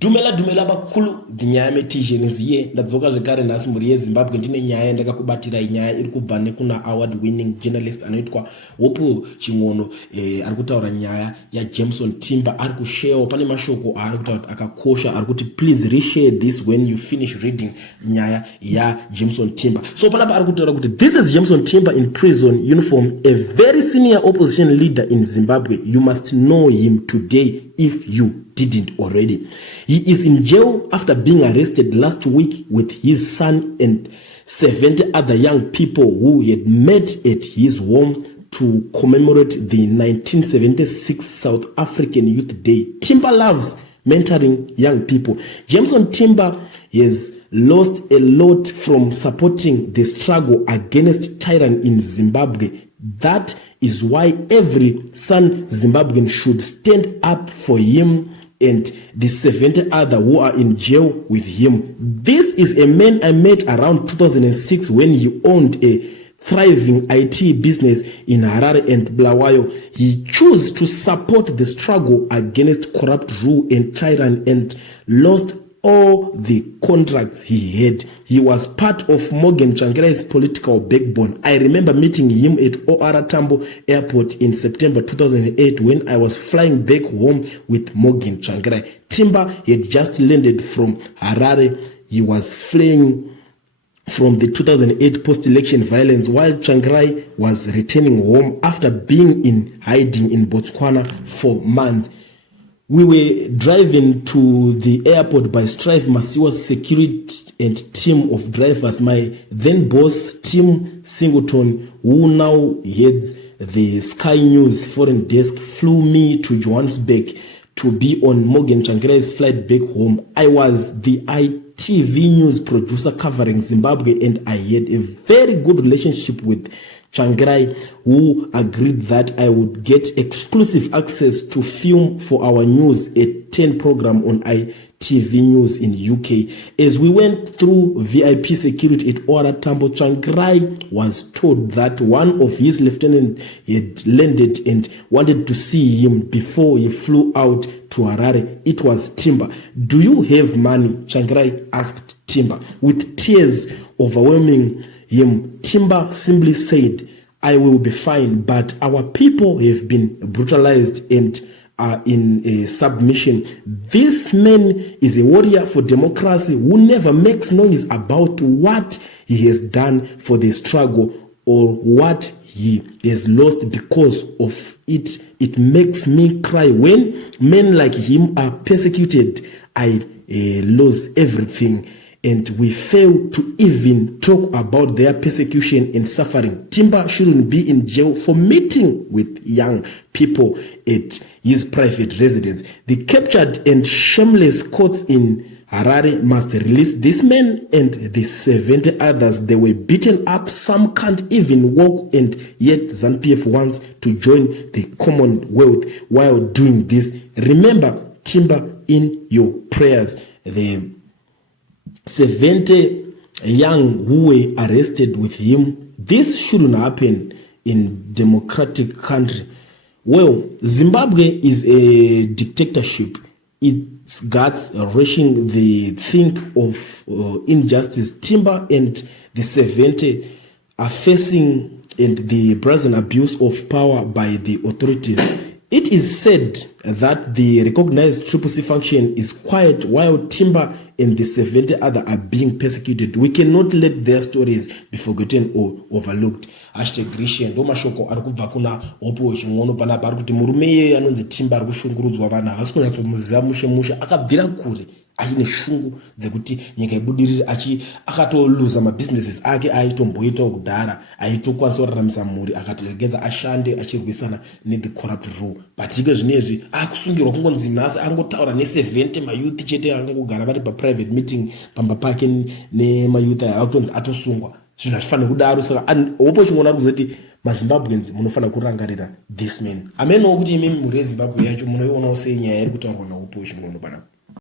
Dumela bakulu nyaya metizheni ziye ndadzoka zvekare nhasi mhuri yeZimbabwe ndine nyaya ndakakubatira nyaya iri kubva nekuna award winning journalist anoitwa Hope Ching'ono ari kutaura nyaya yaJameson Timber ari kusharewo pane mashoko ari kutaura akakosha ari kuti please reshare this when you finish reading nyaya yaJameson Timber. So panapa ari kutaura kuti this is Jameson Timber in prison uniform, a very senior opposition leader in Zimbabwe. You must know him today if you didn't already. He is in jail after being arrested last week with his son and 70 other young people who had met at his home to commemorate the 1976 South African Youth Day. Timber loves mentoring young people. Jameson Timber has lost a lot from supporting the struggle against tyranny in Zimbabwe. That is why every Sun Zimbabwean should stand up for him and the 70 other who are in jail with him. This is a man I met around 2006 when he owned a thriving IT business in Harare and Bulawayo. He chose to support the struggle against corrupt rule and tyranny and lost all the contracts he had. He was part of Morgan Tsvangirai's political backbone. I remember meeting him at OR Tambo Airport in September 2008 when I was flying back home with Morgan Tsvangirai. Timber had just landed from Harare. He was fleeing from the 2008 post-election violence while Tsvangirai was returning home after being in hiding in Botswana for months. We were driving to the airport by Strive Masiwa's security and team of drivers. My then boss, Tim Singleton, who now heads the Sky News foreign desk, flew me to Johannesburg to be on Morgan Tsvangirai's flight back home. I was the ITV News producer covering Zimbabwe, and I had a very good relationship with Tsvangirai, who agreed that I would get exclusive access to film for our news at 10 program on ITV News in UK. As we went through VIP security at OR Tambo, Tsvangirai was told that one of his lieutenants had landed and wanted to see him before he flew out to Harare. It was Timber. Do you have money? Tsvangirai asked Timber. With tears overwhelming him, Timber simply said, I will be fine, but our people have been brutalized and are in a submission. This man is a warrior for democracy who never makes noise about what he has done for the struggle or what he has lost because of it. It makes me cry when men like him are persecuted. I lose everything. And we fail to even talk about their persecution and suffering. Timber shouldn't be in jail for meeting with young people at his private residence. The captured and shameless courts in Harare must release this man and the 70 others. They were beaten up. Some can't even walk, and yet ZANU-PF wants to join the Commonwealth while doing this. Remember Timber in your prayers. The 70 young who were arrested with him. This shouldn't happen in democratic country. Well, Zimbabwe is a dictatorship. Its guards are rushing the think of injustice. Timber and the 70 are facing the brazen abuse of power by the authorities. It is said that the recognized Triple C function is quiet while Timber and the 70 other are being persecuted. We cannot let their stories be forgotten or overlooked. #Grecian ndo mashoko ari kubva kuna Hope Ching'ono panapa ari kuti murume iye anonzi Timber ari kushungurudzwa vanhu havasi kunyatsomuziva mushe akabvira kure aine shungu dzekuti nyika ibudirire akatoluza mabusinesses ake aitomboitawo kudhara aitokwanisa kuraramisa mhuri akatiregedza ashande achirwisana the corrupt rule. But ike zvinezvi akusungirwa kungonzi nhasi angotaura ne70 mayouth chete angogara vari paprivate meeting pamba pake nemayouth akutonzi atosungwa. Zvinhu hazvifanira kudaro. Saka Hope Ching'ono ari kuzoti maZimbabweans munofanira kurangarira this man. Amenowo kuti imi mhuri yeZimbabwe yacho munoionawo sei nyaya iri kutaurwa naHope Ching'ono panapa.